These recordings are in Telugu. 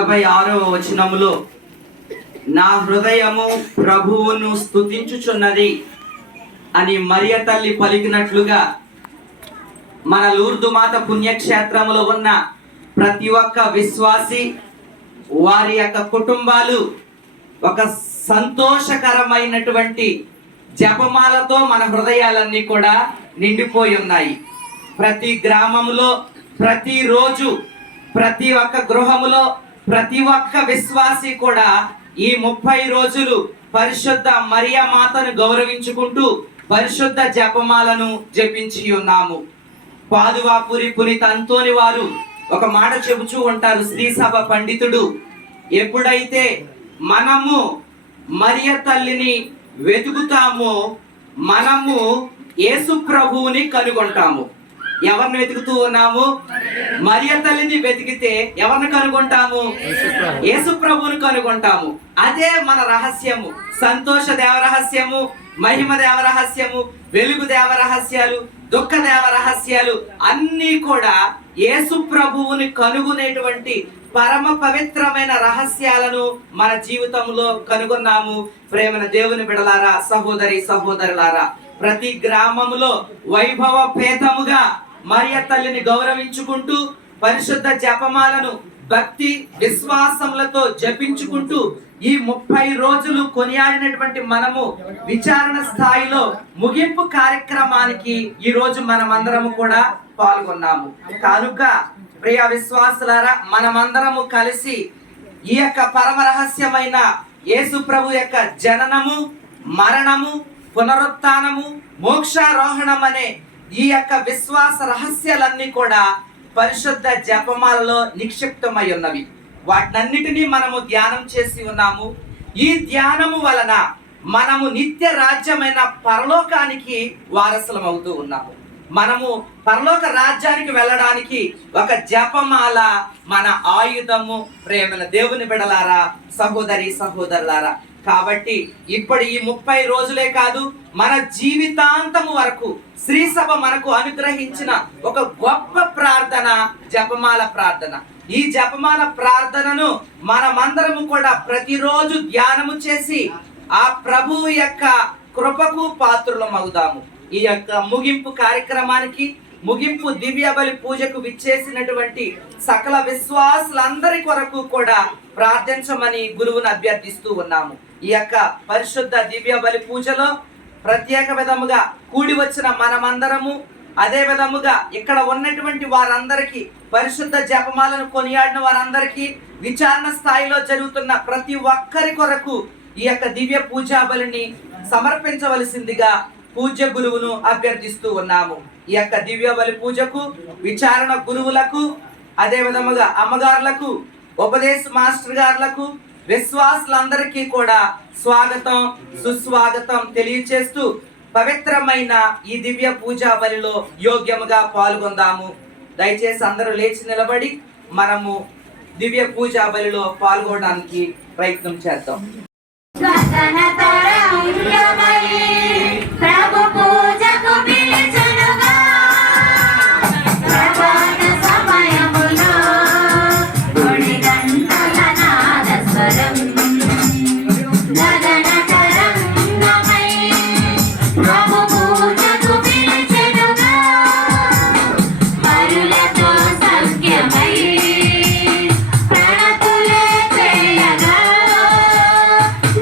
46వ వచనములో నా హృదయము ప్రభువును స్తుతించుచున్నది అని మరియ తల్లి పలికినట్లుగా మన లూర్దు మాత పుణ్యక్షేత్రములో ఉన్న ప్రతి ఒక్క విశ్వాసి వారి యొక్క కుటుంబాలు ఒక సంతోషకరమైనటువంటి జపమాలతో మన హృదయాలన్నీ కూడా నిండిపోయి ఉన్నాయి. ప్రతి గ్రామంలో, ప్రతిరోజు, ప్రతి ఒక్క గృహములో, ప్రతి ఒక్క విశ్వాసి కూడా ఈ 30 రోజులు పరిశుద్ధ మరియ మాతను గౌరవించుకుంటూ పరిశుద్ధ జపమాలను జపించి ఉన్నాము. పాదువాపురి పునీత అంతోని వారు ఒక మాట చెబుతూ ఉంటారు, శ్రీ సభ పండితుడు, ఎప్పుడైతే మనము మరియ తల్లిని వెతుకుతామో మనము యేసు ప్రభువుని కనుగొంటాము. ఎవరిని వెతుకుతూ ఉన్నాము? మరియ తల్లిని వెతికితే ఎవరిని కనుగొంటాము? యేసు ప్రభువుని కనుగొంటాము. అదే మన రహస్యము. సంతోష దేవ రహస్యము, మహిమ దేవ రహస్యము, వెలుగు దేవ రహస్యాలు, దుఃఖ దేవ రహస్యాలు అన్నీ కూడా యేసు ప్రభువుని కనుగొనేటువంటి పరమ పవిత్రమైన రహస్యాలను మన జీవితంలో కనుగొన్నాము. ప్రేమన దేవుని బిడలారా, సహోదరి సహోదరులారా, ప్రతి గ్రామములో వైభవ పేతముగా మరియ తల్లిని గౌరవించుకుంటూ పరిశుద్ధ జపమాలను భక్తి విశ్వాసములతో జపించుకుంటూ ఈ 30 రోజులు కొనియాడినటువంటి మనము విచారణ స్థాయిలో ముగింపు కార్యక్రమానికి ఈ రోజు మనమందరము కూడా పాల్గొన్నాము. కనుక ప్రియ విశ్వాసులారా, మనమందరము కలిసి ఈ యొక్క పరమ రహస్యమైన యేసు ప్రభు యొక్క జననము, మరణము, పునరుత్థానము, మోక్షారోహణం అనే ఈ యొక్క విశ్వాస రహస్యాలన్నీ కూడా పరిశుద్ధ జపమాలలో నిక్షిప్తమై ఉన్నవి. వాటినన్నిటినీ మనము ధ్యానం చేసి ఉన్నాము. ఈ ధ్యానము వలన మనము నిత్య రాజ్యమైన పరలోకానికి వారసులం అవుతూ ఉన్నాము. మనము పరలోక రాజ్యానికి వెళ్ళడానికి ఒక జపమాల మన ఆయుధము. ప్రేమల దేవుని బిడలారా, సహోదరి సహోదరులారా, కాబట్టి ఇప్పుడు ఈ 30 రోజులే కాదు, మన జీవితాంతము వరకు శ్రీ సభ మనకు అనుగ్రహించిన ఒక గొప్ప ప్రార్థన జపమాల ప్రార్థన. ఈ జపమాల ప్రార్థనను మనమందరము కూడా ప్రతిరోజు ధ్యానము చేసి ఆ ప్రభువు యొక్క కృపకు పాత్రులం అవుదాము. ఈ యొక్క ముగింపు కార్యక్రమానికి, ముగింపు దివ్య బలి పూజకు విచ్చేసినటువంటి సకల విశ్వాసులందరి కొరకు కూడా ప్రార్థించమని గురువును అభ్యర్థిస్తూ ఉన్నాము. ఈ యొక్క పరిశుద్ధ దివ్య బలి పూజలో ప్రత్యేక విధముగా కూడి వచ్చిన మనమందరము, అదే విధముగా ఇక్కడ ఉన్నటువంటి వారందరికీ, పరిశుద్ధ జపమాలను కొనియాడిన వారందరికీ, విచారణ స్థాయిలో జరుగుతున్న ప్రతి ఒక్కరి కొరకు ఈ యొక్క దివ్య పూజా బలిని సమర్పించవలసిందిగా పూజ్య గురువును అభ్యర్థిస్తూ ఉన్నాము. ఈ యొక్క దివ్య బలి పూజకు విచారణ గురువులకు, అదే విధముగా అమ్మగారులకు, ఉపదేశ మాస్టర్ గారులకు, విశ్వాసులందరికీ కూడా స్వాగతం సుస్వాగతం తెలియచేస్తూ పవిత్రమైన ఈ దివ్య పూజా బలిలో యోగ్యముగా పాల్గొందాము. దయచేసి అందరూ లేచి నిలబడి మనము దివ్య పూజా బలిలో పాల్గొనడానికి ప్రయత్నం చేద్దాం.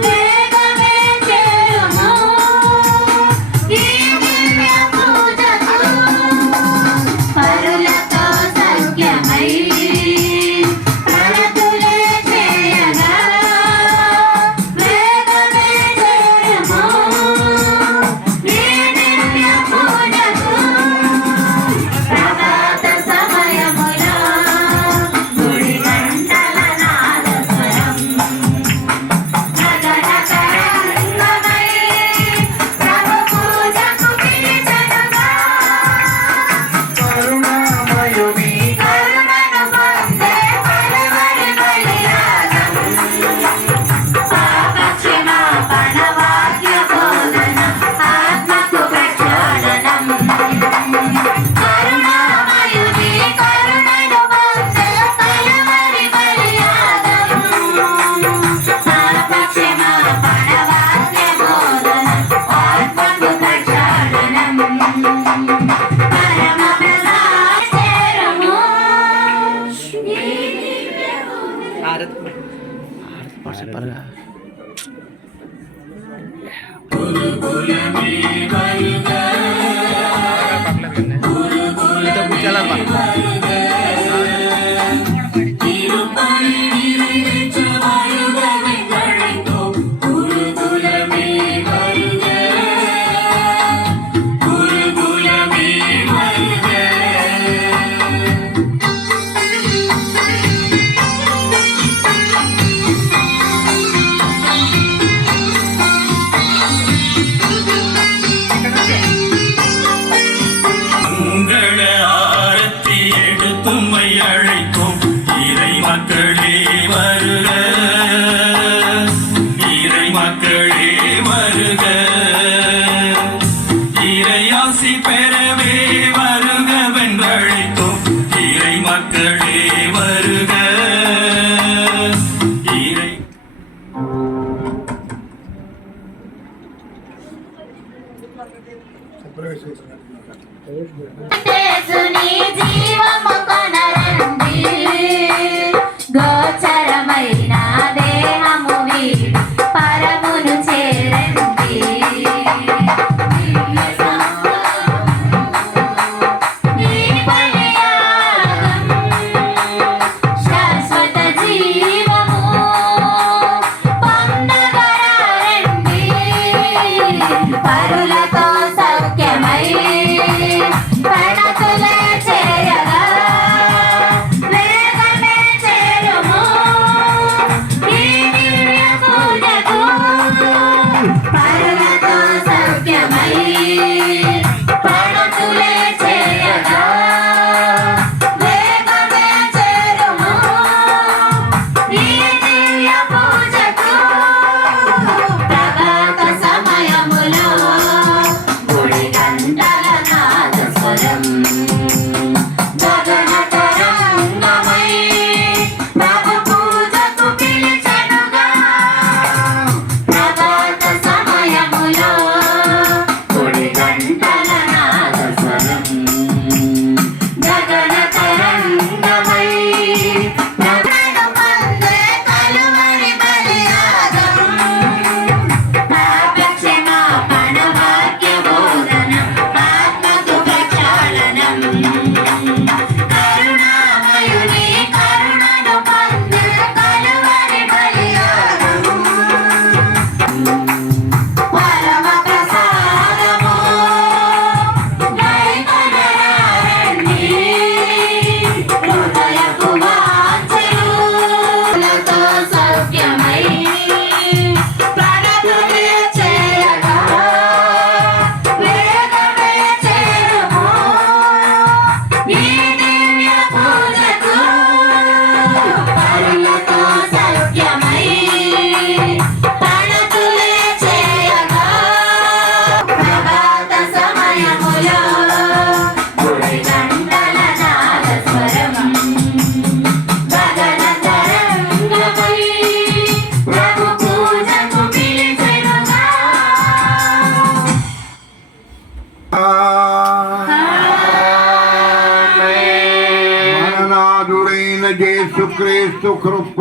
వేగమే చేరుము గోచరమైన దేహము వీడి పరమును చేరండి. శాశ్వత జీవము పొందగరండి. పరులతో సౌఖ్యమై ప్రణతులే చేయగా వేగమే చేరుము ఈ దివ్య పూజకు. పరులతో సౌఖ్యమై ప్రణతులే చేయగా వేగమే చేరుము ఈ దివ్య పూజకు. ప్రభాత సమయములో గుడి గంటల నాదస్వరం గగన తరంగమై ప్రభు పూజకు పిలిచెనుగా. ప్రభాత సమయములో గుడి గంటల నాదస్వరం గగన తరంగమై ప్రభువును పొందే కలువరి బలియాగం. పాపక్షమాపణ వాక్య బోధన ఆత్మకు ప్రక్షాళనం. కరుణామయుని కరుణను పొందే కలువరి బలియాగం. పరమ ప్రసాదము దైవనరారణి. హృదయపు వాంఛలతో సౌఖ్యమై ప్రణతులే చేయగా వేగమే చేరుము ఈ దివ్య పూజకు. పరులతో సౌఖ్యమై ప్రణతులే చేయగా ప్రభాత సమయములో గుడి గంటల నాదస్వరం గగన తరంగమై ప్రభు పూజకు పిలిచెనుగా. మననాథుడైన యేసుక్రీస్తు కృప,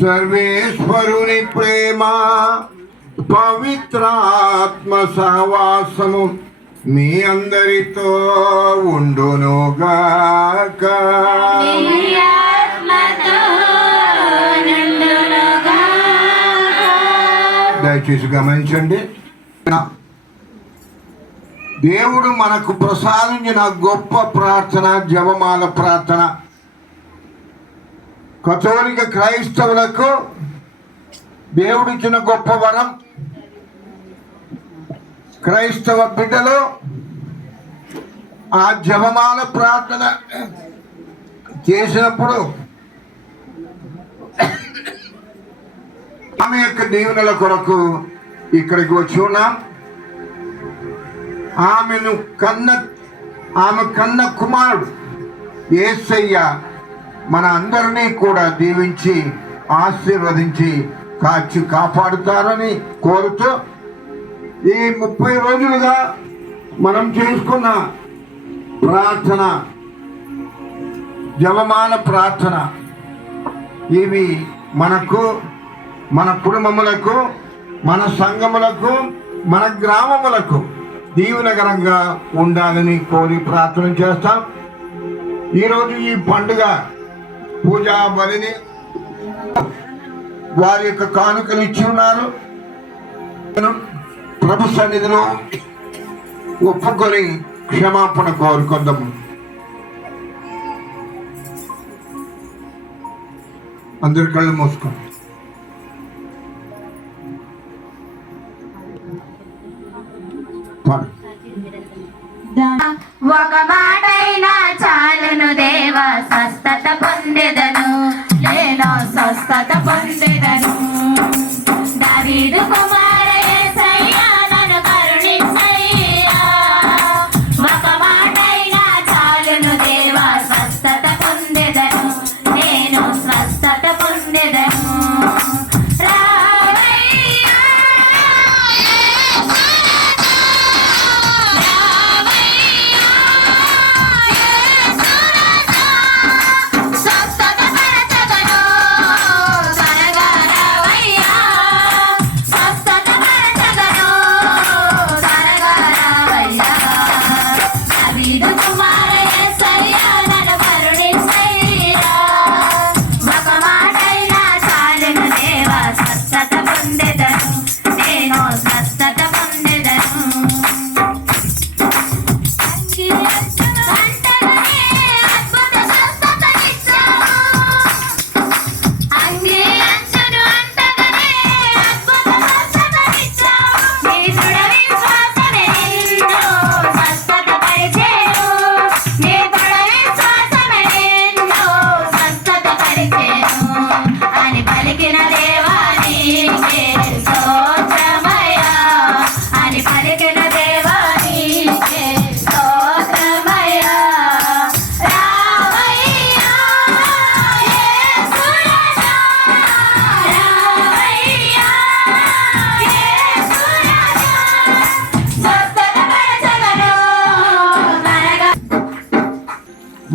సర్వేశ్వరుని ప్రేమ, పవిత్రాత్మ సహవాసము మీ అందరితో ఉండునుగాక. నీ ఆత్మతో నుండునుగాక. దయచేసి గమనించండి, దేవుడు మనకు ప్రసాదించిన గొప్ప ప్రార్థన జపమాల ప్రార్థన. కథోలిక క్రైస్తవులకు దేవుడిచ్చిన గొప్ప వరం. క్రైస్తవ బిడ్డలు ఆ జపమాల ప్రార్థన చేసినప్పుడు ఆమె యొక్క దీవెనల కొరకు ఇక్కడికి వచ్చి ఉన్నాం. ఆమె కన్న కుమారుడు యేసయ్య మన అందరినీ కూడా దీవించి ఆశీర్వదించి కాచి కాపాడుతారని కోరుతూ ఈ 30 రోజులుగా మనం చేసుకున్న ప్రార్థన, జపమాల ప్రార్థన, ఇవి మనకు, మన కుటుంబములకు, మన సంఘములకు, మన గ్రామములకు దీవెనకరంగా ఉండాలని కోరి ప్రార్థన చేస్తాం. ఈరోజు ఈ పండుగ పూజా బలిని వారి యొక్క కానుకలు ఇచ్చి ఉన్నారు. ప్రభు సన్నిధిలో ఒప్పుకొని క్షమాపణ కోరుకుందాము. అందరి కళ్ళు మూసుకోండి. ఒక మాటైనా చాలును దేవా, స్వస్థత పొందెదను, నేను స్వస్థత పొందెదను. దావీదు కుమార యేసయ్యా, నన్ను కరుణించయ్యా. ఒక మాటైనా చాలును దేవా, స్వస్థత పొందెదను, నేను స్వస్థత పొందెదను.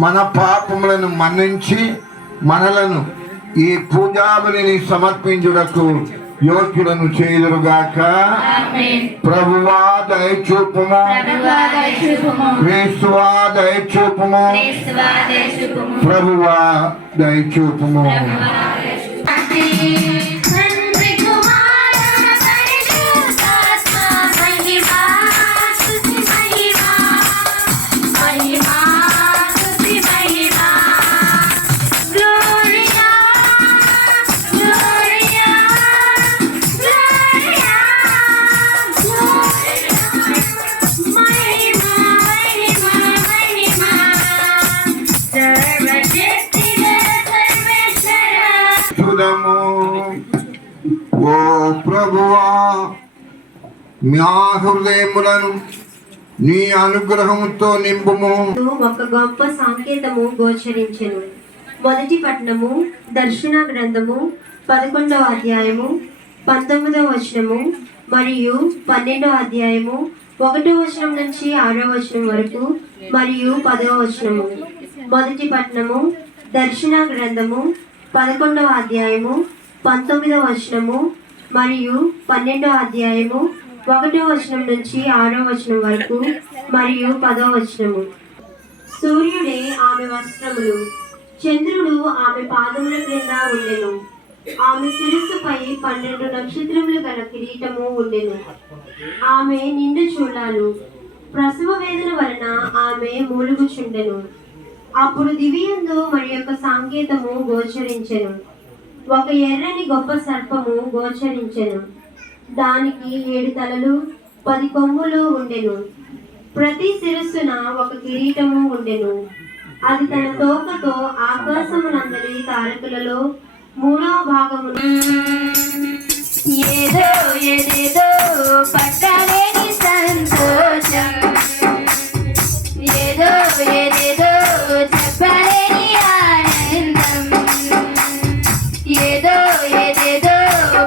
మన పాపములను మన్నించి మనలను ఈ పూజాబలిని సమర్పించుటకు యోగ్యులను చేయుదురుగాక. ప్రభువా దయచూపుము, క్రీస్తువా దయచూపుము, ప్రభువా దయచూపుము. ఓ ప్రభువా, మా హృదయములను నీ అనుగ్రహముతో నింపుము. ఒక గొప్ప సంకేతము గోచరించెను. మొదటి పట్టణము దర్శన గ్రంథము 11వ అధ్యాయము 19వ వచనము మరియు 12వ అధ్యాయము 1వ వచనం నుంచి 6వ వచనం వరకు మరియు 10వ వచనము. మొదటి పట్టణము దర్శన గ్రంథము 11వ అధ్యాయము 19వ వచనము మరియు 12వ అధ్యాయము 1వ వచనం నుంచి 6వ వచనం వరకు మరియు 10వ వచనము. సూర్యుడే ఆమె వస్త్రములు, చంద్రుడు ఆమె పాదముల క్రింద ఉండెను. ఆమె శిరస్సుపై 12 నక్షత్రములు గల కిరీటము ఉండెను. ఆమె నిండు చూడాలు, ప్రసవ వేదన వలన ఆమె మూలుగుచుండెను. అప్పుడు దివ్యందు మరి యొక్క సంకేతము గోచరించెను. ఒక ఎర్రని గొప్ప సర్పము గోచరించెను. దానికి 7 తలలు 10 కొమ్ములు ఉండెను. ప్రతి శిరస్సున ఒక కిరీటము ఉండెను. అది తన తోకతో ఆకాశమునందరి తారకులలో 3వ భాగమును ఏదేదో పట్టలేని సంతోషం, ఏదేదో చెప్పలేని ఆనందం, ఏదేదో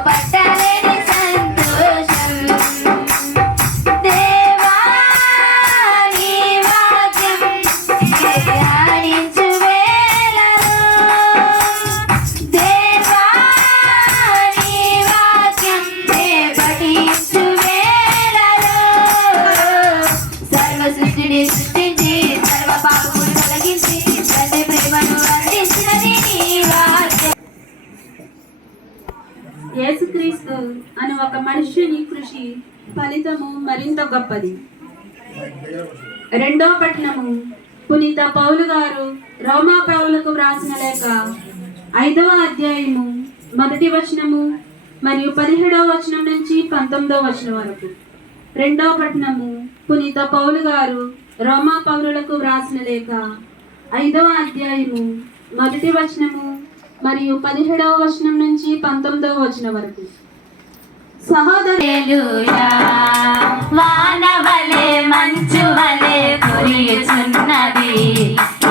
పట్టలేని సంతోషం. దేవా నీ వాక్యం ధ్యానించు వేళలో, దేవా యేసుక్రీస్తు అని ఒక మనుష్యుని కృషి ఫలితము మరింత గొప్పది. రెండో పట్టణము పునీత పౌలు గారు రోమా పౌలకు వ్రాసిన లేఖ 5వ అధ్యాయము 1వ వచనము మరియు 17వ వచనం నుంచి 19వ వచనం వరకు. రెండో పట్టణము పునీత పౌలు గారు రోమా పౌరులకు వ్రాసిన లేఖ 5వ అధ్యాయము 1వ వచనము మరియు 17వ వచనం నుంచి 19వ వచనం వరకు. సహోదరు హల్లెలూయా వానవలే మంచువలే కురియుచున్నది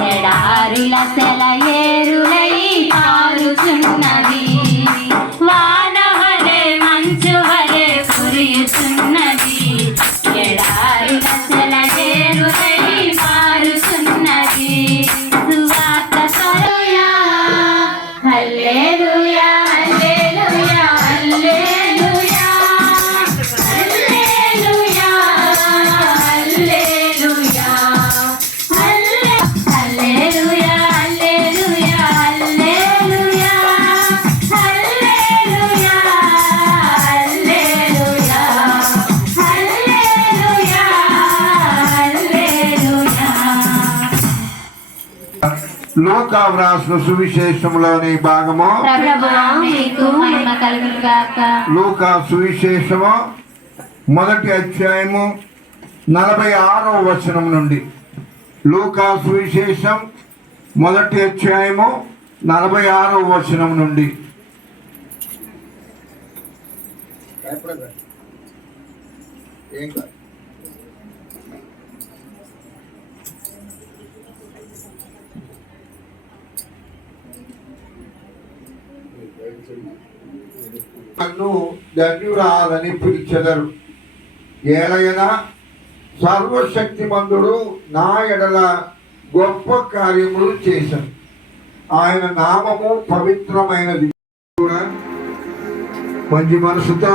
ఎడారుల సెలయేరులై పారుచున్నది వానవలే మంచువలే కురియుచున్నది ఎడారుల సెలయేరులై పారుచున్నది సువార్త హల్లెలూయా హల్లెలూయా హల్లెలూయా హల్లెలూయా హల్లెలూయా హల్లెలూయా హల్లెలూయా హల్లెలూయా హల్లెలూయా హల్లెలూయా హల్లెలూయా హల్లెలూయా. లూకా వ్రాసిన సువిశేషంలోని భాగము ప్రభువా మీకు మహిమ కలుగును గాక. లూకా సువిశేషము 1వ అధ్యాయము 46వ వచనం నుండి. లూకా సువిశేషం 1వ అధ్యాయము 46వ వచనం నుండి. నన్ను ధన్యురాలని పిలిచెదరు, ఏలయన సర్వశక్తిమంతుడు నా ఎడల గొప్ప కార్యములు చేశాను. ఆయన నామము పవిత్రమైనది. కూడా మంచి మనసుతో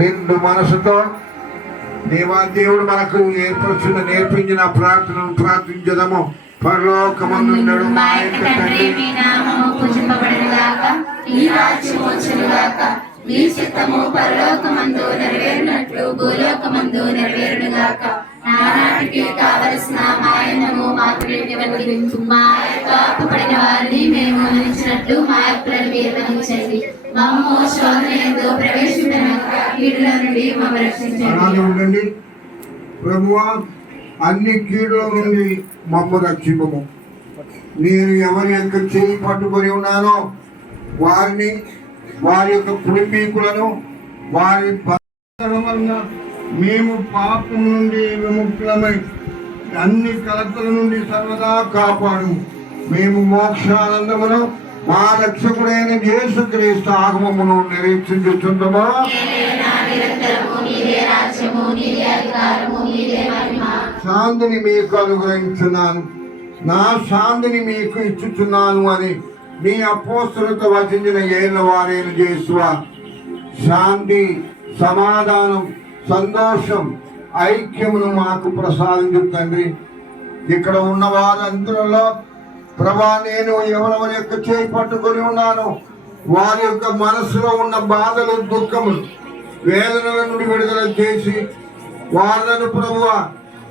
నిండు మనసుతో దేవాదేవుడు మనకు నేర్పించిన ప్రార్థనను ప్రార్థించదము. పరలోకమందుండెడు మా యొక్క తండ్రి, మీ నామము పూజింపబడును గాక, మీ రాజ్యము వచ్చును గాక, మీ చిత్తము పరలోకమందు నెరవేరినట్లు భూలోకమందు నెరవేరును గాక. నానాటికి కావలసిన మాయనము మాకు నేటివ్వండి. మా యొక్క అప్పుపడిన వారిని మేము మన్నించినట్లు మా అప్పులను మీరు మన్నించండి. మమ్ము శోధనయందు ప్రవేశింపనివ్వక కీడుల నుండి మమ్మల్ని రక్షించండి. అలాగే ఉండండి. ప్రభువా, అన్ని కీడుల నుండి మమ్మ రక్షింపము. నేను ఎవరి యొక్క చేయి పట్టుకొని ఉన్నానో వారిని, వారి యొక్క కుటుంబీకులను, వారి వలన మేము పాపం నుండి విముక్తులమై అన్ని కలతల నుండి సర్వదా కాపాడు. మేము మోక్షానందమును మా రక్షకుడైన యేసుక్రీస్తు ఆగమమును నిరీక్షించుచున్నాము. శాంతిని మీకు అనుగ్రహించున్నాను, నా శాంతిని మీకు ఇచ్చుచున్నాను అని నీ అపోస్తలులతో వచించిన ఏళ్ళ వారైన యేసువా, శాంతి, సమాధానం, సంతోషం, ఐక్యమును మాకు ప్రసాదించు తండ్రి. ఇక్కడ ఉన్న వారందరిలో ప్రభా, నేను ఎవరెవరి యొక్క చేయి పట్టుకొని ఉన్నాను, వారి యొక్క మనసులో ఉన్న బాధలు, దుఃఖములు, వేదనల నుండి విడుదల చేసి వాళ్లను ప్రభువా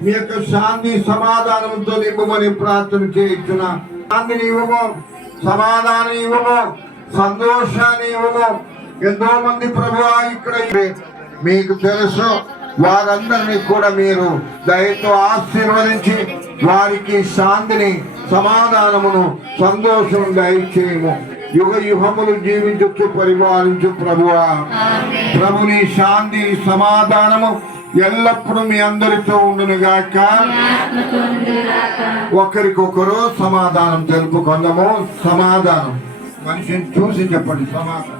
మీ యొక్క శాంతి సమాధానంతో నింపమని ప్రార్థన చేయించున్న. శాంతిని ఇవ్వము, సమాధానం ఇవ్వము, సంతోషాన్ని ఇవ్వము. ఎంతో మంది ప్రభువా ఇక్కడ మీకు తెలుసు, వారందరినీ కూడా మీరు దయతో ఆశీర్వదించి వారికి శాంతిని, సమాధానమును, సంతోషం దయచేయము. యుగ యుగములు జీవించు పరిపాలించు ప్రభువా. ప్రభుని శాంతి, సమాధానము ఎల్లప్పుడూ మీ అందరితో ఉండును గాక. ఒకరికొకరు సమాధానం తెలుపుకుందాము. సమాధానం మనిషిని చూసి చెప్పండి. సమాధానం.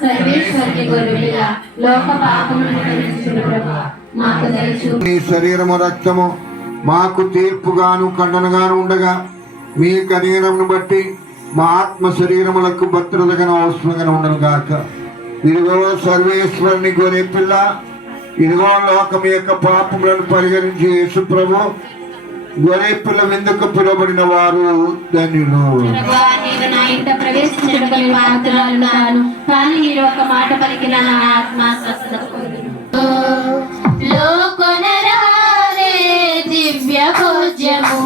సర్వేశ్వరుని గొర్రెలుగా లోక పాపములను హరించుచున్న ప్రభువా, మాకు దయ చూపు. మీ శరీరము రక్తము మాకు తీర్పుగాను ఖండనగాను ఉండగా మీ శరీరమును బట్టి మా ఆత్మ శరీరములకు భద్రతగాను అవసరంగాను ఉండను గాక. ఇదిగో సర్వేశ్వరుని గొర్రె పిల్ల, ఇదిగో లోకం యొక్క పాపములను పరిహరించి యేసు ప్రభు గొర్రె పిల్ల విందుకు పిలువబడిన వారు ధన్యులు. ప్రభువా, నీవు నా ఇంట పొందుకొని పాత్రలున్నాను, కానీ మీరు ఒక మాట పలికిన నా ఆత్మ స్వస్థత పొందును. లోకొనరారే దివ్య భోజ్యము,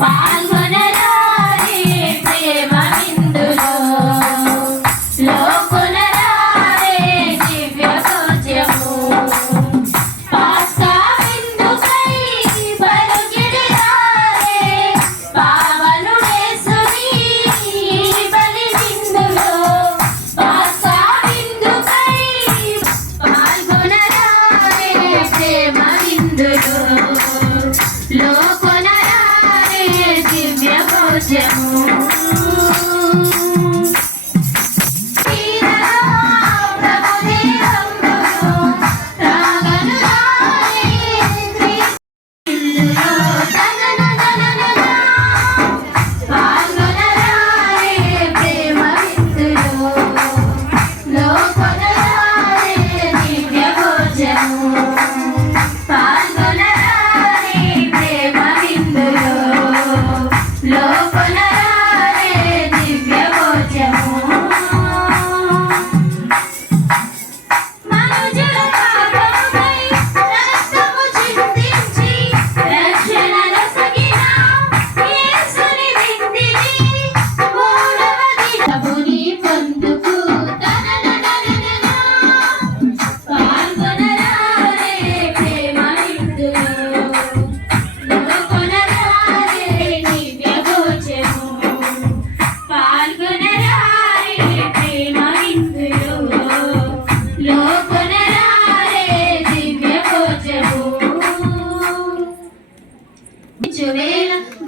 పాల్గొనరారే ప్రేమ విందులో. లోకొనరారే దివ్య భోజ్యము, పాస్కా విందుకై పరుగిడిరారే, పావనుడేసుని బలి విందులో. పాస్కా విందుకై పాల్గొనరారే ప్రేమ విందులో. లోకొనరారే దివ్య భోజ్యము.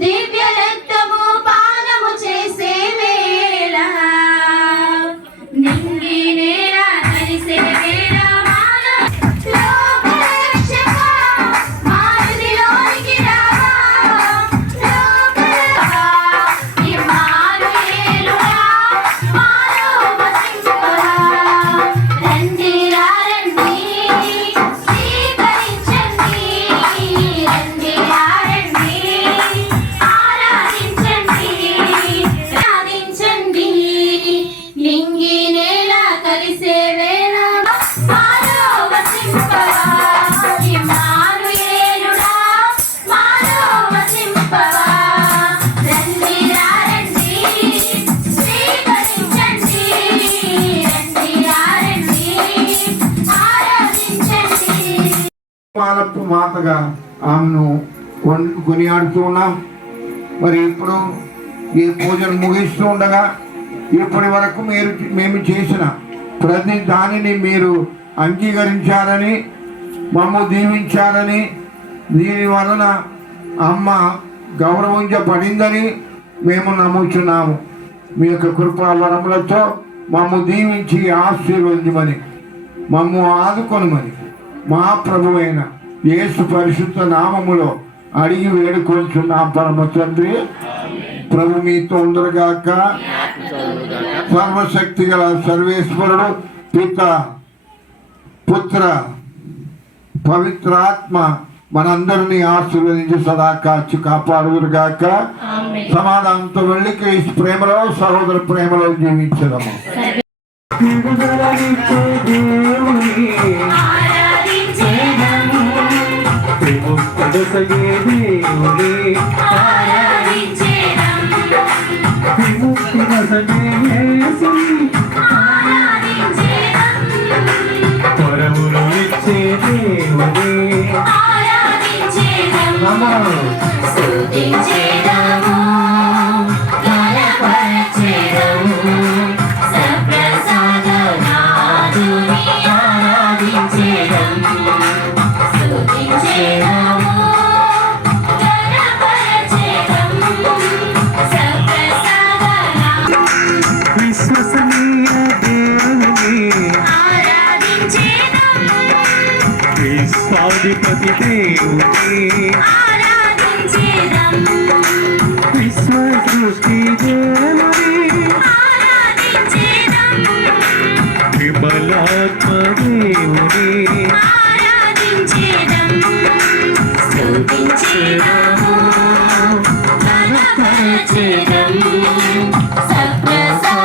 దివ్య రక్తము పానము చేసే వేళ, నింగి నేల కలిసే వేళ, లోకరక్షక మారుదిలోనికి రావా, ఇమ్మానుయేలురా మాలో వసించురా. రండి రండి స్వీకరించండి, రండి రండి ఆరాధించండి. నింగి నేల కలిసే వేళ మాలో వసింపవా, ఇమ్మానుయేలుడా మాలో వసింపవా. రండి రండి స్వీకరించండి, రండి రండి ఆరాధించండి. పాలపు మాతగా ఆమెను కొనియాడుతూ ఉన్నాం. మరి ఇప్పుడు ఈ పూజను ముగిస్తూ ఉండగా ఇప్పటి వరకు మేము చేసిన ప్రతి దానిని మీరు అంగీకరించారని, మమ్ము దీవించారని, దీని వలన అమ్మ గౌరవించబడిందని మేము నమ్ముచున్నాము. మీ యొక్క కృపా వరములతో మమ్ము దీవించి ఆశీర్వదించమని, మమ్ము ఆదుకొనమని మా ప్రభువైన యేసు పరిశుద్ధ నామములో అడిగి వేడుకొంచున్నాం పరమ తండ్రి. ప్రభు మీతో ఉండరుగాక. సర్వశక్తి గల సర్వేశ్వరుడు పిత పుత్ర పవిత్రాత్మ మనందరినీ ఆశీర్వదించి సదా కాచి కాపాడుదురుగాక. సమాధానంతో వెళ్ళి క్రీస్తు ప్రేమలో సహోదర ప్రేమలో జీవించదము. పరములు ఇచ్చే దేవుడే, స్తుతించేదము, ఘనపరచెదము, సప్రసాదనాదుని ఆరాధించెదము. స్తుతించేదము, ఘనపరచెదము, సప్రసాదనాదుని విశ్వసనీయ దేవుని ఆరాధించెదము. విశ్వాధిపతి దేవుని ఆరాధించెదము. విశ్వ సృష్టి దేవుని ఆరాధించెదము. విమలాత్మ దేవుని ఆరాధించెదము. స్తుతించెదము, ఘనపరచెదము, సప్రసాదనాదుని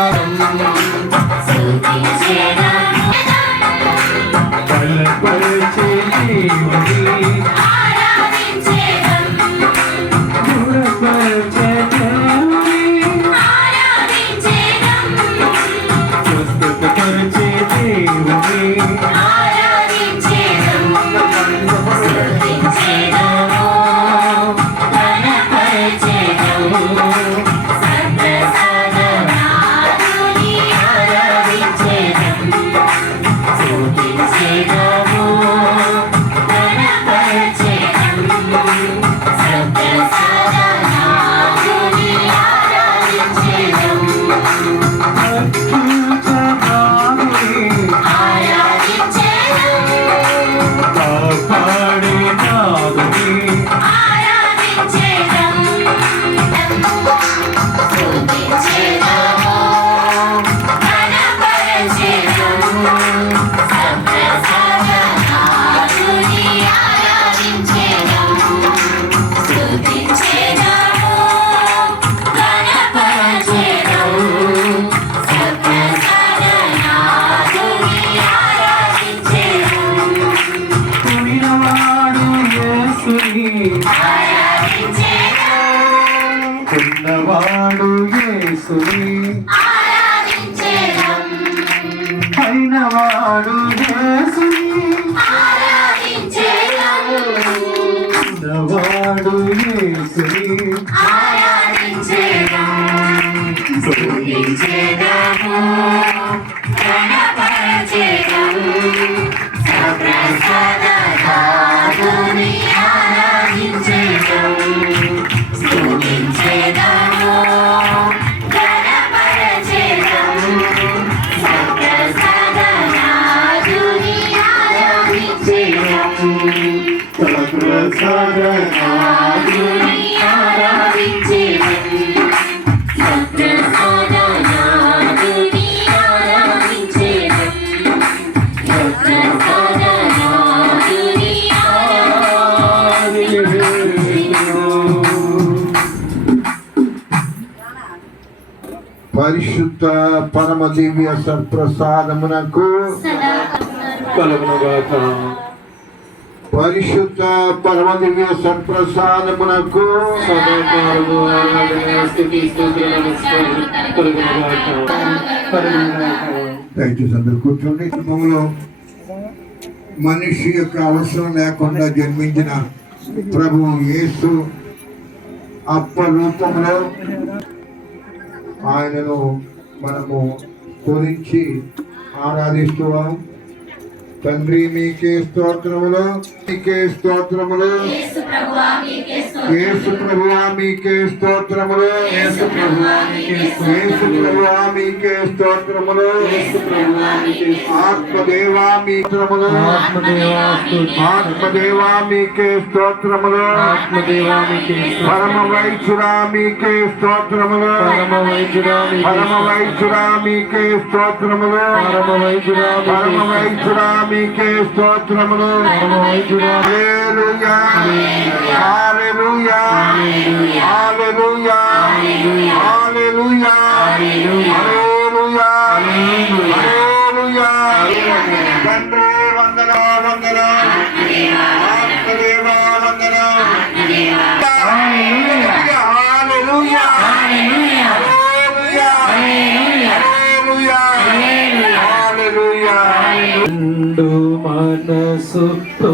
ఆరాధించేదం అయినవాడు యేసుని ఆరాధించేదం ఉన్నవాడు యేసుని ఆరాధించేదం స్తుతించేదము గణపరచేదము సప్రసాదరాజుని ఆరాధించేదం స్తుతించేదము గణపరచేదం సప్రసాదరాజుని ఆరాధించేదం సప్రసాదరాజుని ఆరాధించేదం సప్రసాదరాజుని ఆరాధించేదం సప్రసాదరాజుని పరిశుద్ధ పరమ దివ్య సత్ప్రసాదమునకు కలుగునుగాక. పరిశుద్ధ పరమ దివ్య సత్ప్రసాదమునకు సదాకాలము ఆరాధన స్తుతి స్తోత్ర నమస్కారం కలుగునుగాక. కలుగునుగాక. దయచేసి అందరూ కూర్చోండి. కుటుంబంలో మనిషి యొక్క అవసరం లేకుండా జన్మించిన ప్రభువు యేసు అప్ప రూపంలో ఆయనను మనము పూరించి ఆరాధిస్తున్నాం. తండ్రి మీకే స్తోత్రములు, మీకే స్తోత్రములు, యేసు ప్రభువా మీకే యేసు ప్రభువా మీకే స్తోత్రములు, యేసు ప్రభువా మీకే స్తోత్రములు, ఆత్మదేవా మీ స్తోత్రములు, ఆత్మదేవా మీకే స్తోత్రములు, పరమ వైద్యుడా మీకే స్తోత్రములు, పరమ వైద్యుడా మీకే స్తోత్రములు, పరమ వైద్యుడా మీకే స్తోత్రములు. హల్లెలూయా హల్లెలూయా హల్లెలూయా హల్లెలూయా హల్లెలూయా హల్లెలూయా. తండ్రి వందనాలు వందనాలు, ఆత్మదేవా వందనాలు. హల్లెలూయా హల్లెలూయా హల్లెలూయా హల్లెలూయా హల్లెలూయా. నిండు మనసుతో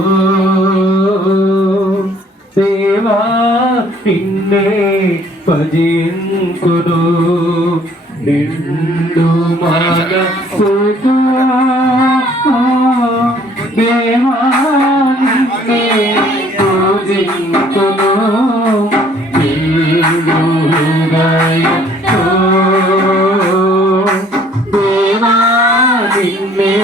దేవా నిన్నే భజింతును, నిండు మనసుతో దేవా నిన్నే పూజింతును, నిండు హృదయంతో దేవా నిన్నే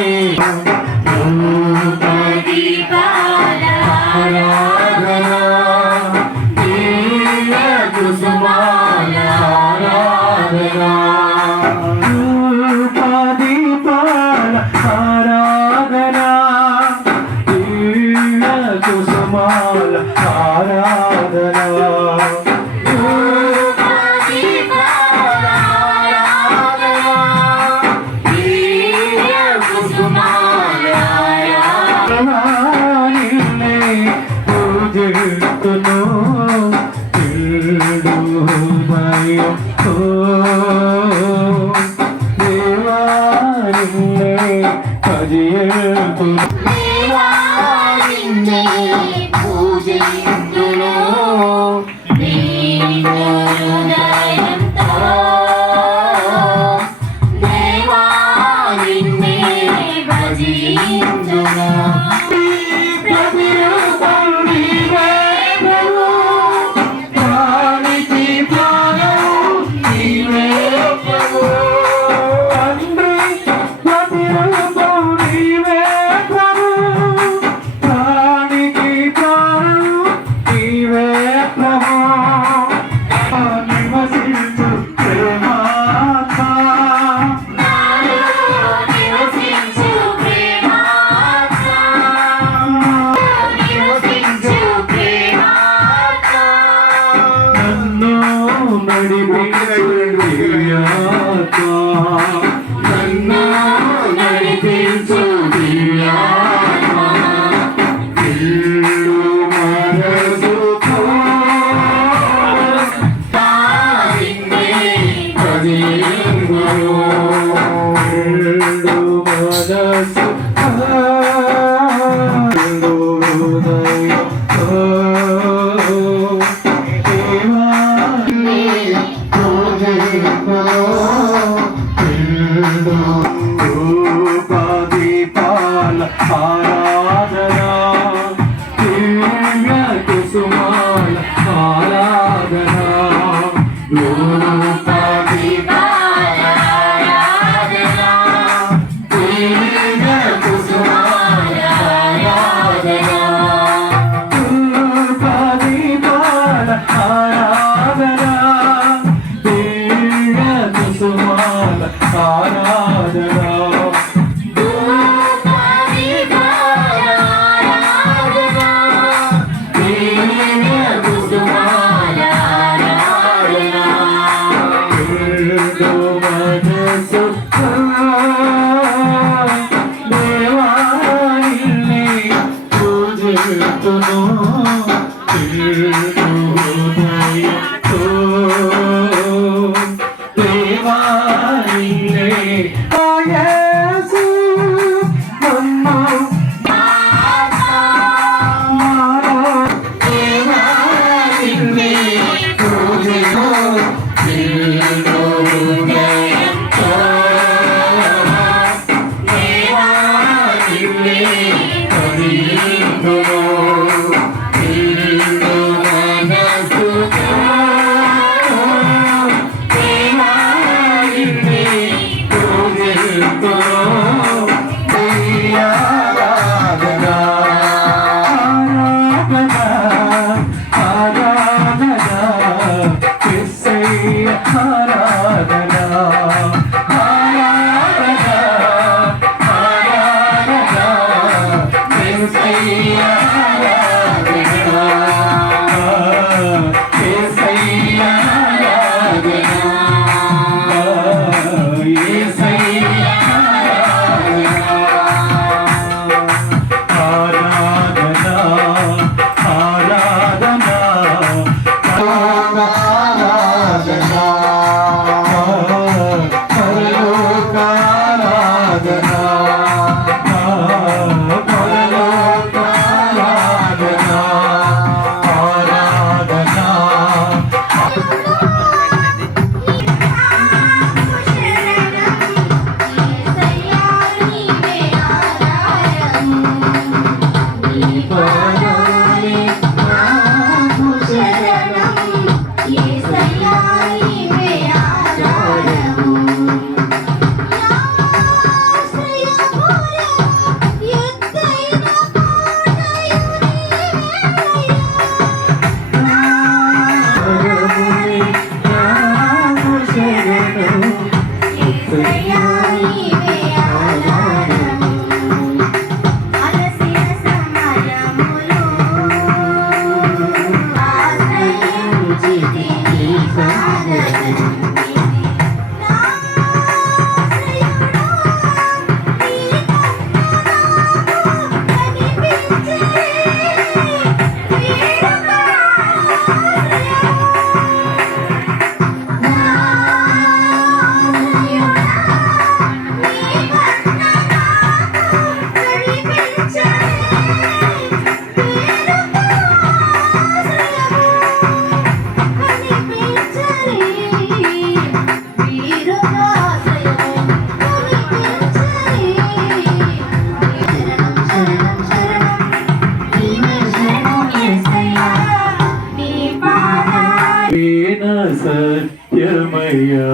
సత్యమయ్యా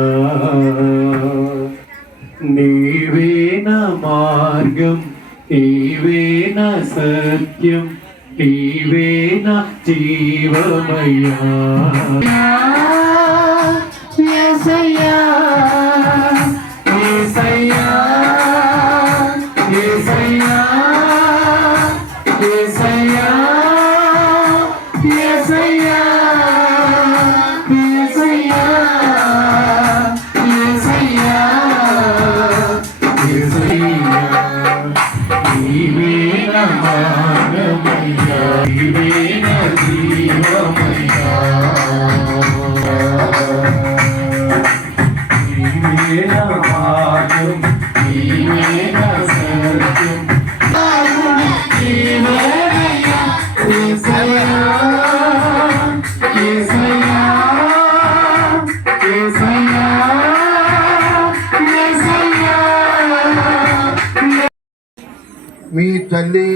నీవేన మార్గం నీవేన సత్యం నీవేన జీవమయ్యా యేసయ్యా యేసయ్యా యేసయ్యా యేసయ్యా యేసయ్యా జీవమయ్యా మార్గం నీవేనా సత్యం నీవేనయ్యా యేసయ్యా యేసయ్యా యేసయ్యా యేసయ్యా. మీ తల్లి,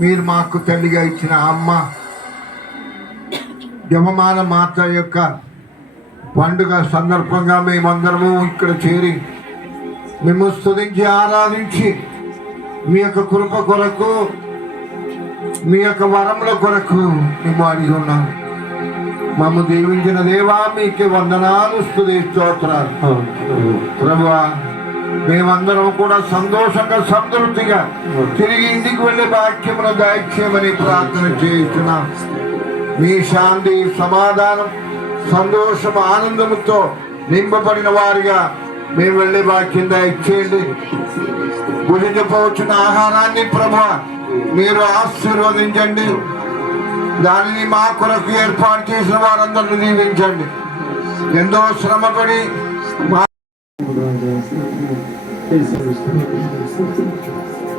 మీరు మాకు తల్లిగా ఇచ్చిన అమ్మ జపమాల మాత యొక్క పండుగ సందర్భంగా మేమందరము ఇక్కడ చేరి మేము స్తుతించి ఆరాధించి మీ యొక్క కృప కొరకు, మీ యొక్క వరముల కొరకు మేము అడిగి ఉన్నాం. మమ్మ దీవించిన దేవా మీకే వందనాలు, స్తుతి స్తోత్రాలు. ప్రభువా, మేమందరం కూడా సంతోషంగా సంతృప్తిగా తిరిగి ఇంటికి వెళ్ళే భాగ్యమును దయచేయమని ప్రార్థన చేస్తున్నాం. మీ శాంతి, సమాధానం, సంతోషం, ఆనందముతో నింపబడిన వారిగా మేము వెళ్ళే భాగ్యం దయచేయండి. భుజించపోవచ్చిన ఆహారాన్ని ప్రభువా మీరు ఆశీర్వదించండి. దానిని మా కొరకు ఏర్పాటు చేసిన వారందరినీ దీవించండి. ఎంతో శ్రమపడి మా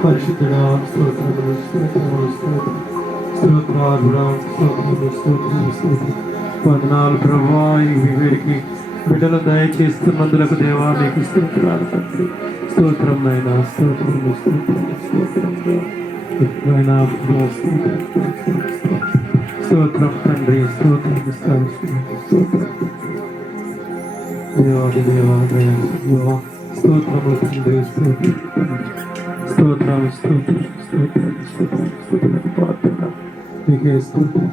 పరిశుద్ధుడా స్తోత్రములు స్తోత్రములు స్తోత్రం స్తోత్రార్హుడా స్తోత్రములు స్తోత్రములు స్తోత్రం. వందనాలు ప్రభువా, ఈ వీరికి బిడ్డలు దయచేస్తున్నందులకు దేవా నీకు స్తోత్రాలు తండ్రి. స్తోత్రం నాయనా, స్తోత్రములు స్తోత్రములు స్తోత్రములు నాయనా ప్రభువా, స్తోత్రం తండ్రి, స్తోత్రం స్తోత్రం దేవాది దేవాదయ దేవా, స్తోత్రములు తండ్రి, స్తోత్రం స్తోత్రం స్తోత్రం స్తోత్రం స్తోత్రం స్తోత్రం ప్రార్థన మీకే స్తోత్రం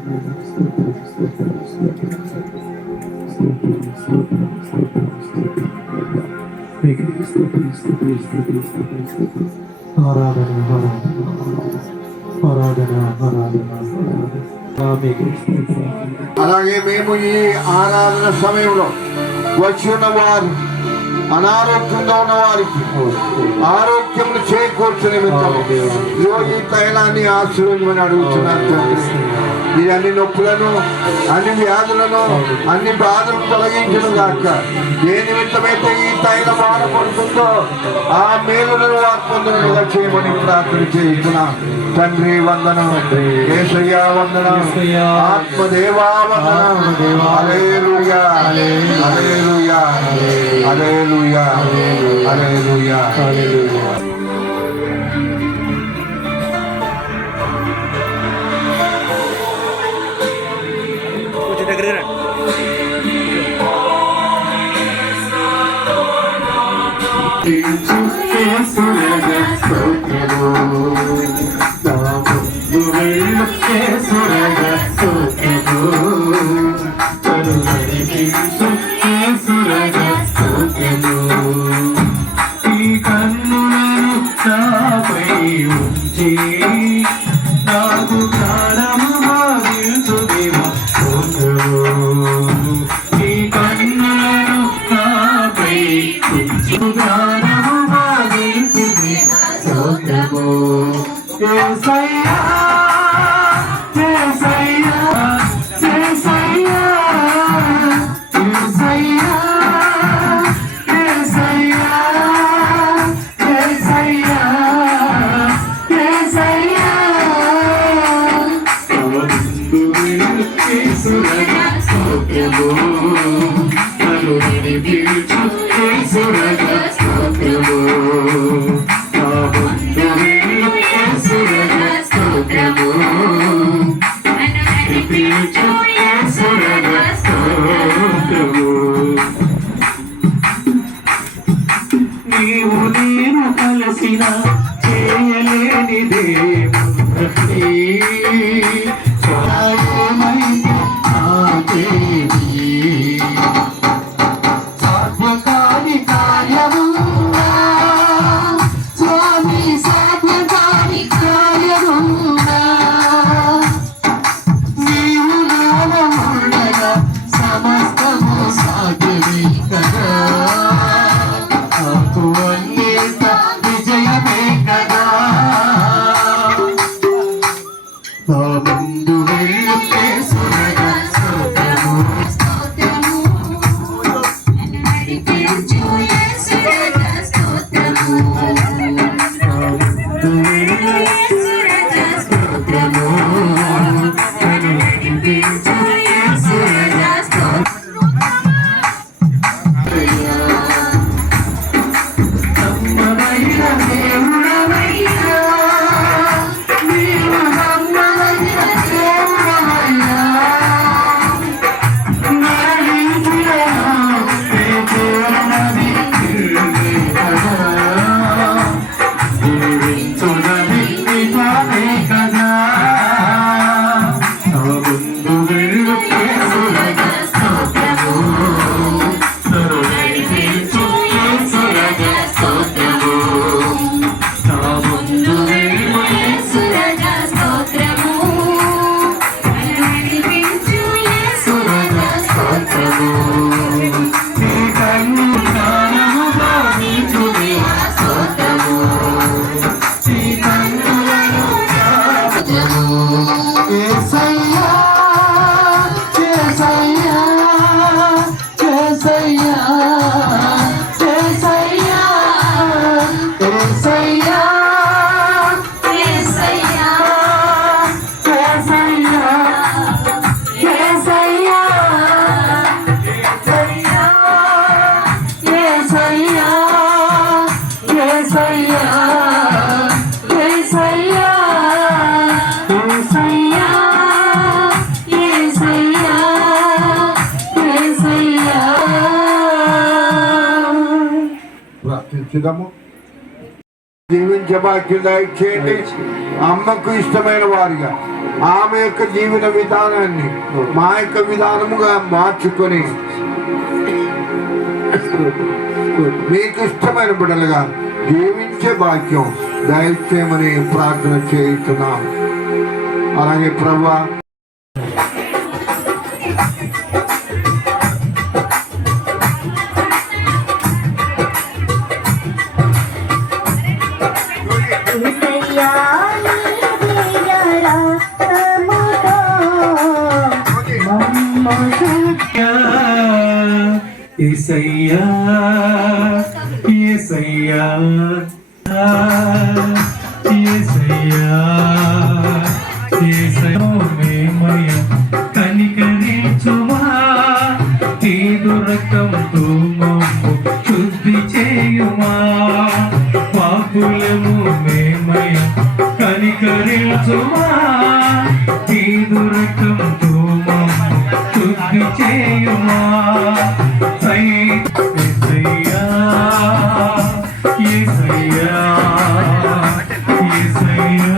స్తోత్రం స్తోత్రం స్తోత్రం స్తోత్రం స్తోత్రం స్తోత్రం స్తోత్రం మీకే స్తోత్రం స్తోత్రం స్తోత్రం స్తోత్రం స్తోత్రం ఆరాధన ఆరాధన ఆరాధన ఆరాధన ఆరాధన మీకే స్తోత్రం. అలాగే మేము ఈ ఆరాధన సమయంలో వచ్చి ఉన్న వారు, అనారోగ్యంగా ఉన్న వారికి ఆరోగ్యములు చేకూర్చు నిమిత్తం ఈ తైలాన్ని ఆశీర్వదించమని అడుగుతున్నాను తండ్రి. ఈ అన్ని నొప్పులను, అన్ని వ్యాధులను, అన్ని బాధలను తొలగించను గాక. ఏ నిమిత్తమైతే ఈ తైలం వాడబడుతుందో ఆ మేలులను వారు పొందనుగా చేయమని ప్రార్థన చేస్తున్నాం తండ్రి. వందనం యేసయ్యా, వందనం ఆత్మదేవా, వందనం. హల్లెలూయా హల్లెలూయా హల్లెలూయా హల్లెలూయా హల్లెలూయా. ఈ కన్నులను నాపై ఉంచి నాకు ప్రాణము భావించు దేవా స్తోత్రము. ఈ కన్నులను నాపై ఉంచి ప్రాణము భావించు దేవా స్తోత్రము. యేసయ్యా యేసయ్యా యేసయ్యా యేసయ్యా నీవు నేను కలిసిన చేయలేని దేవుని సాధ్యకాని కార్యము స్వామి, సాధ్యకాని కార్యమున్నా నీవు నామముండగా సమస్తము సాధ్యమే కదా. నాకు అన్నేత విజయమే కదా. నా ముందు యేసయ్యా యేసయ్యా యేసయ్యా యేసయ్యా యేసయ్యా ప్రార్థించుదాము. జీవించే భాగ్యం దయచేయండి. అమ్మకు ఇష్టమైన వారిగా ఆమె యొక్క జీవన విధానాన్ని మా యొక్క విధానముగా మార్చుకొని మీకు ఇష్టమైన బిడ్డలుగా జీవించే భాగ్యం దయచేయమని ప్రార్థన చేస్తున్నాం. అలాగే ప్రభువా యేసయ్యా యేసయ్యా యేసయ్యా యేసయ్యా మేమయ కనికరించుమా తీదు రక్తంతో మమ్ము శుద్ధి చేయుమా పాపులము మేమయ కనికరించుమా తీదు రక్తంతో మమ్ము శుద్ధి చేయుమా యేసయ్యా యేసయ్యా యేసయ్యా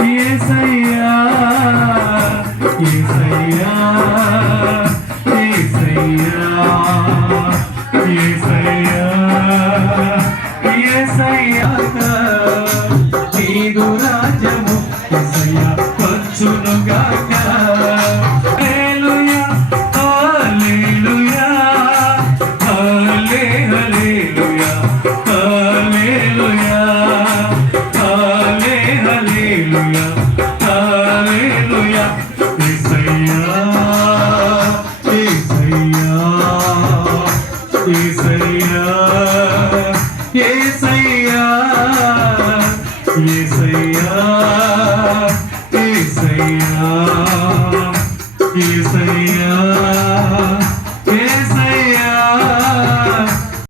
యేసయ్యా యేసయ్యా యేసయ్యా యేసయ్యా నీదు రాజ్యము యేసయ్యా వచ్చునుగాక. హల్లెలూయా హల్లెలూయా హల్లెలూయా హల్లెలూయా హల్లెలూయా హల్లెలూయా యేసయ్యా యేసయ్యా యేసయ్యా యేసయ్యా యేసయ్యా యేసయ్యా యేసయ్యా